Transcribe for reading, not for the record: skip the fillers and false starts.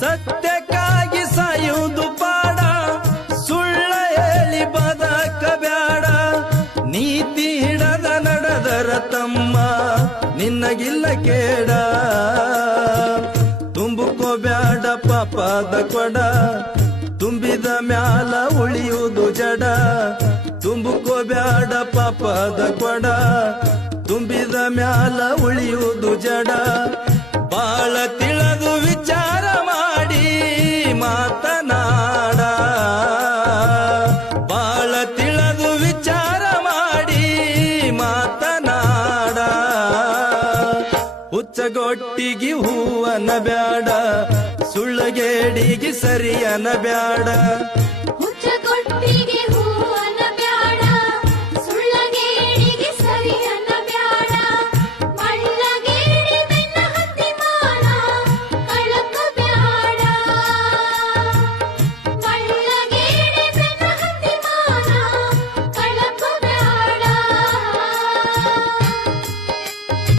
ಸತ್ಯಕ್ಕಾಗಿ ಸಾಯುವುದು ಪಾಡ, ಸುಳ್ಳ ಹೇಳಿ ಬದಕಬ್ಯಾಡ. ನೀತಿ ಹಿಡದ ನಡೆದರ ತಮ್ಮ ನಿನ್ನಗಿಲ್ಲ ಕೇಡ. ತುಂಬುಕೋಬ್ಯಾಡ ಪಾಪದ ಕೊಡ, ತುಂಬಿದ ಮ್ಯಾಲ ಉಳಿಯುವುದು ಜಡ. ತುಂಬುಕೋಬ್ಯಾಡ ಪಾಪದ ಕೊಡ, ತುಂಬಿದ ಮ್ಯಾಲ ಉಳಿಯುವುದು ಜಡ. ಬಾಳ ತಿಳಿದು ವಿಚಾರ ಮಾಡಿ ಮಾತನಾಡ, ಬಾಳ ತಿಳಿದು ವಿಚಾರ ಮಾಡಿ ಮಾತನಾಡ. ಹುಚ್ಚಗೊಟ್ಟಿಗೆ ಹೂವನ ಬ್ಯಾಡ, ಸುಳ್ಳಗೇಡಿಗೆ ಸರಿಯನ ಬ್ಯಾಡ. ಹುಚ್ಚಗೊಟ್ಟಿಗೆ